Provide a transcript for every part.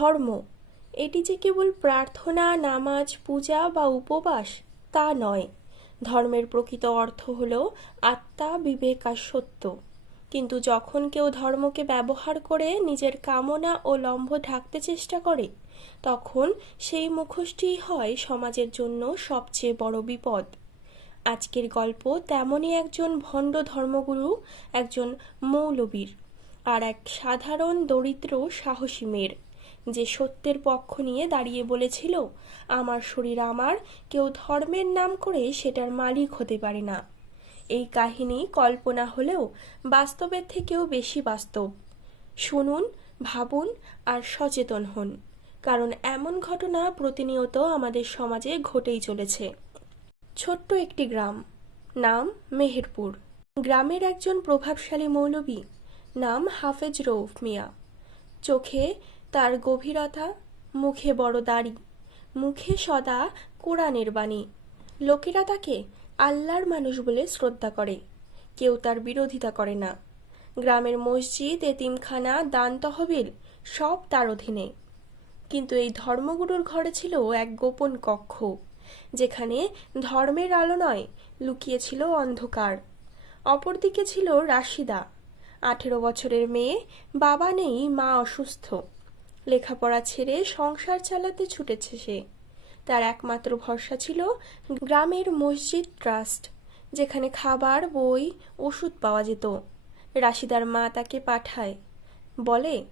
ধর্ম। এটি যে কেবল প্রার্থনা, নামাজ, পূজা বা উপবাস, তা নয়। ধর্মের প্রকৃত অর্থ হল আত্মা বিবেক আর সত্য কিন্তু যখন কেউ ধর্মকে ব্যবহার করে নিজের কামনা ও লম্ব ঢাকতে চেষ্টা করে, তখন সেই মুখোশটিই হয় সমাজের জন্য সবচেয়ে বড় বিপদ। আজকের গল্প তেমনই একজন ভণ্ড ধর্মগুরু, একজন মৌলবীর, আর এক সাধারণ দরিদ্র সাহসী মেয়ের। যে সত্যের পক্ষ নিয়ে দাঁড়িয়ে বলেছিল, আমার শরীর আমার, কেউ ধর্মের নাম করে সেটার মালিক হতে পারে না। এই কাহিনী কল্পনা হলেও বাস্তবের থেকেও বেশি বাস্তব। শুনুন, ভাবুন আর সচেতন হন, কারণ এমন ঘটনা প্রতিনিয়ত আমাদের সমাজে ঘটেই চলেছে। ছোট্ট একটি গ্রাম, নাম মেহেরপুর। গ্রামের একজন প্রভাবশালী মৌলবী, নাম হাফেজ রৌফ মিয়া। চোখে তার গভীরতা, মুখে বড় দাড়ি, মুখে সদা কোরআনের বাণী। লোকেরা তাকে আল্লাহর মানুষ বলে শ্রদ্ধা করে। কেউ তার বিরোধিতা করে না। গ্রামের মসজিদ, এতিমখানা, দান তহবিল সব তার অধীনে। কিন্তু এই ধর্মগুরুর ঘরে ছিল এক গোপন কক্ষ, যেখানে ধর্মের আলো নয়, লুকিয়েছিল অন্ধকার। অপরদিকে ছিল রাশিদা আঠেরো বছরের মেয়ে, বাবা নেই, মা অসুস্থ। লেখাপড়া ছেড়ে সংসার চালাতে ছুটেছে সে। তার একমাত্র ভরসা ছিল গ্রামের মসজিদ ট্রাস্ট, যেখানে খাবার, বই, ওষুধ পাওয়া যেত। রাশিদার মা তাকে পাঠায়। বলে,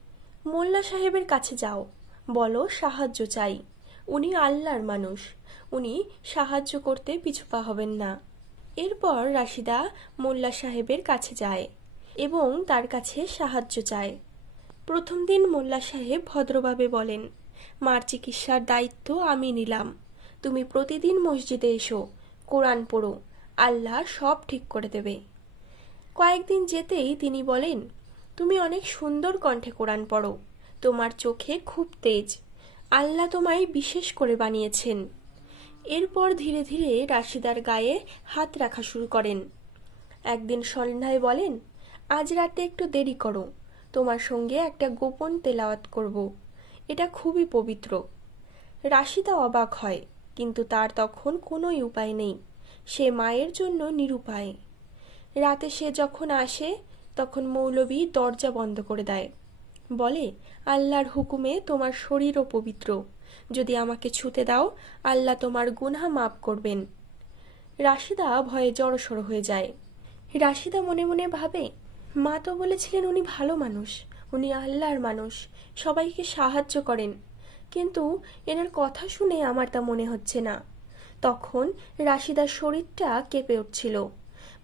মোল্লা সাহেবের কাছে যাও। বলো, সাহায্য চাই। উনি আল্লাহর মানুষ। উনি সাহায্য করতে পিছুপা হবেন না। এরপর রাশিদা মোল্লা সাহেবের কাছে যায়। এবং তার কাছে সাহায্য চায়। প্রথম দিন মোল্লা সাহেব ভদ্রভাবে বলেন, মার চিকিৎসার দায়িত্ব আমি নিলাম। তুমি প্রতিদিন মসজিদে এসো, কোরআন পড়ো, আল্লাহ সব ঠিক করে দেবে। কয়েকদিন যেতেই তিনি বলেন, তুমি অনেক সুন্দর কণ্ঠে কোরআন পড়ো। তোমার চোখে খুব তেজ। আল্লাহ তোমায় বিশেষ করে বানিয়েছেন। এরপর ধীরে ধীরে রাশিদার গায়ে হাত রাখা শুরু করেন। একদিন সন্ধ্যায় বলেন আজ রাতে একটু দেরি করো। তোমার সঙ্গে একটা গোপন তেলাওয়াত করব। এটা খুবই পবিত্র। রাশিদা অবাক হয়, কিন্তু তার তখন কোনোই উপায় নেই। সে মায়ের জন্য নিরুপায়। রাতে সে যখন আসে, তখন মৌলবী দরজা বন্ধ করে দেয়। বলে, আল্লাহর হুকুমে তোমার শরীরও পবিত্র। যদি আমাকে ছুতে দাও, আল্লাহ তোমার গুনহা মাপ করবেন। রাশিদা ভয়ে জড়সড় হয়ে যায়। রাশিদা মনে মনে ভাবে মা তো বলেছিলেন উনি ভালো মানুষ, উনি আল্লাহর মানুষ, সবাইকে সাহায্য করেন। কিন্তু এনার কথা শুনে আমার তা মনে হচ্ছে না। তখন রাশিদার শরীরটা কেঁপে উঠছিল।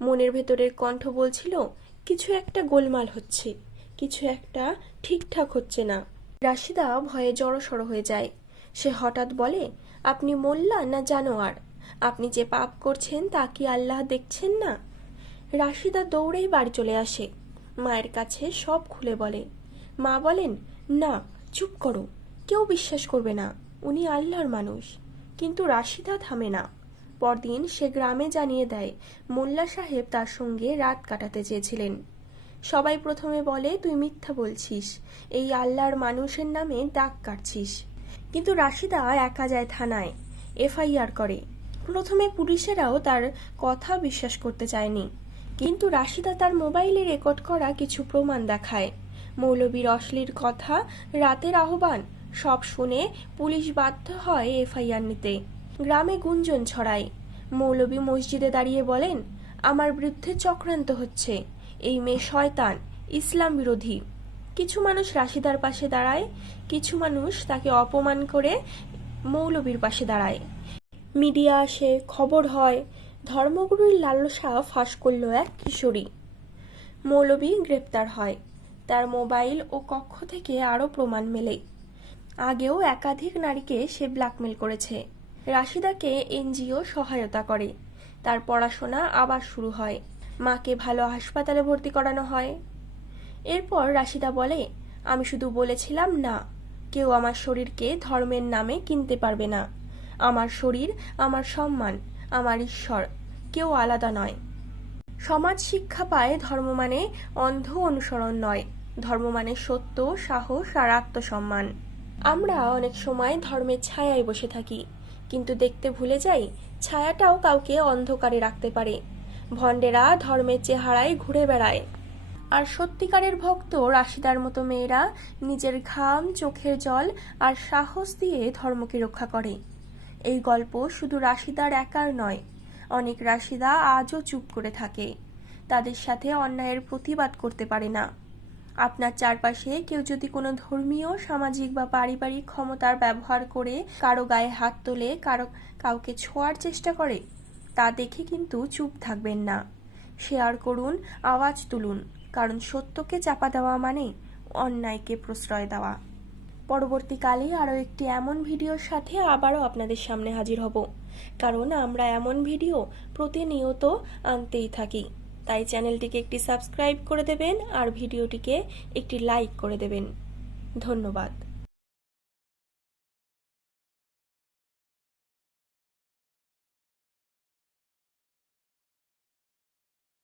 মনের ভেতরের কণ্ঠ বলছিল, কিছু একটা গোলমাল হচ্ছে, কিছু একটা ঠিকঠাক হচ্ছে না। রাশিদা ভয়ে জড়সড় হয়ে যায়। সে হঠাৎ বলে, আপনি মোল্লা না জানোয়ার? আপনি যে পাপ করছেন তা কি আল্লাহ দেখছেন না? রাশিদা দৌড়েই বাড়ি চলে আসে। মায়ের কাছে সব খুলে বলে। মা বলেন, না, চুপ করো। কেউ বিশ্বাস করবে না। উনি আল্লাহর মানুষ। কিন্তু রাশিদা থামে না। পরদিন সে গ্রামে জানিয়ে দেয়, মোল্লা সাহেব তার সঙ্গে রাত কাটাতে চেয়েছিলেন। সবাই প্রথমে বলে, তুই মিথ্যা বলছিস। এই আল্লাহর মানুষের নামে ডাক কাটছিস। কিন্তু রাশিদা একা যায় থানায়, এফআইআর করে। প্রথমে পুলিশেরাও তার কথা বিশ্বাস করতে চায়নি। কিন্তু রাশিদা তার মোবাইলে রেকর্ড করা কিছু প্রমাণ দেখায়। মৌলবীর অশ্লীল কথা, রাতের আহ্বান, সব শুনে পুলিশ বাধ্য হয় এফআইআর নিতে। গ্রামে গুঞ্জন ছড়ায়। মৌলবী মসজিদে দাঁড়িয়ে বলেন, আমার বিরুদ্ধে চক্রান্ত হচ্ছে। এই মেয়ে শয়তান, ইসলাম বিরোধী। কিছু মানুষ রাশিদার পাশে দাঁড়ায়, কিছু মানুষ তাকে অপমান করে মৌলবীর পাশে দাঁড়ায়। মিডিয়া আসে, খবর হয় ধর্মগুরুর লালসা ফাঁস করল এক কিশোরী। মৌলবী গ্রেপ্তার হয়। তার মোবাইল ও কক্ষ থেকে আরও প্রমাণ মেলে। আগেও একাধিক নারীকে সে ব্ল্যাকমেল করেছে। রাশিদাকে এনজিও সহায়তা করে। তার পড়াশোনা আবার শুরু হয়। মাকে ভালো হাসপাতালে ভর্তি করানো হয়। এরপর রাশিদা বলে, আমি শুধু বলেছিলাম না, কেউ আমার শরীরকে ধর্মের নামে কিনতে পারবে না। আমার শরীর, আমার সম্মান আমার ঈশ্বর। কেউ আলাদা নয়। সমাজ শিক্ষা পায় ধর্ম মানে অন্ধ অনুসরণ নয়। ধর্ম মানে সত্য, সাহস আর আত্মসম্মান। আমরা অনেক সময় ধর্মের ছায়ায় বসে থাকি, কিন্তু দেখতে ভুলে যাই ছায়াটাও কাউকে অন্ধকারে রাখতে পারে। ভণ্ডেরা ধর্মের চেহারায় ঘুরে বেড়ায়। আর সত্যিকারের ভক্ত, রাশিদার মতো মেয়েরা নিজের ঘাম, চোখের জল আর সাহস দিয়ে ধর্মকে রক্ষা করে। এই গল্প শুধু রাশিদার একার নয়, অনেক রাশিদা আজও চুপ করে থাকে। তাদের সাথে অন্যায়ের প্রতিবাদ করতে পারে না। আপনার চারপাশে কেউ যদি কোনো ধর্মীয়, সামাজিক বা পারিবারিক ক্ষমতার ব্যবহার করে কারও গায়ে হাত তোলে, কারও কাউকে ছোঁয়ার চেষ্টা করে, তা দেখে কিন্তু চুপ থাকবেন না। শেয়ার করুন, আওয়াজ তুলুন, কারণ সত্যকে চাপা দেওয়া মানে অন্যায়কে প্রশ্রয় দেওয়া। পরবর্তীকালে আরও একটি এমন ভিডিওর সাথে আবারও আপনাদের সামনে হাজির হব। কারণ আমরা এমন ভিডিও প্রতিনিয়ত আনতেই থাকি। তাই চ্যানেলটিকে একটি সাবস্ক্রাইব করে দেবেন আর ভিডিওটিকে একটি লাইক করে দেবেন। ধন্যবাদ।